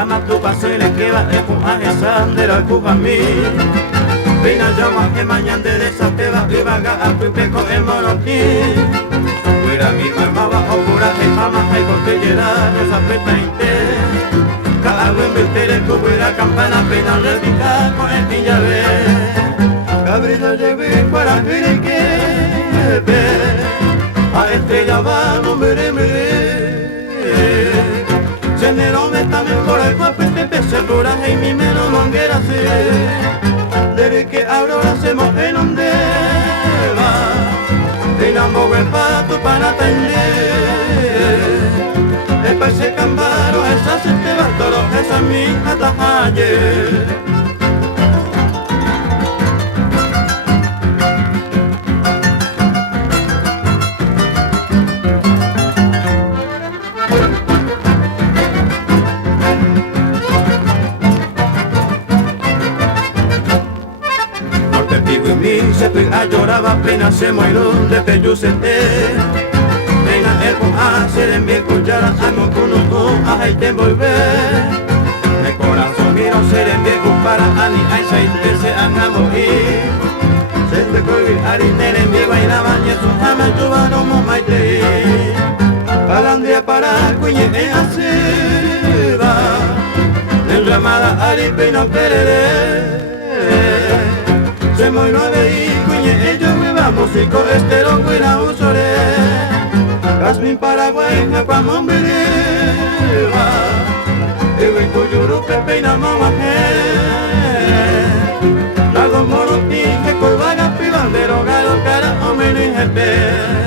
Lama tu pasele que va de pujaje sandera cujami Pina llama que mañana de esa te va y vaga a tu peco en monotí Fuera mi mamá bajo pura que mama hay con que llegar esa peta inte Cada buen vestir tu fuera campana pena repicar con el pillave Cabrino llevé para ver que ve A estrella vamos mere Genero me también por el guapo este pese coraje y mi menos longuera se Debe que ahora hacemos en donde va Tiramos el pato para atender El pase cambaro, esa se te va todo, esa es mi atajaye Se pega lloraba apenas se muero de peyucete Pena el con se le envía cuchara amo con un con a te envolver El corazón mío se le envía para ani ay se han a morir Se te colgui harina le envía bailaba y eso jamás yo no mo maite Palandria para cuñe en aceba En llamada ari pena perere Se muy nueve y cuñe ellos me vamos y con este longo y la usore Casmin Paraguay me vamos a Y voy con yuru pepe y la mamá Largo moro y que colvaga pibandero galo cara o menos jefe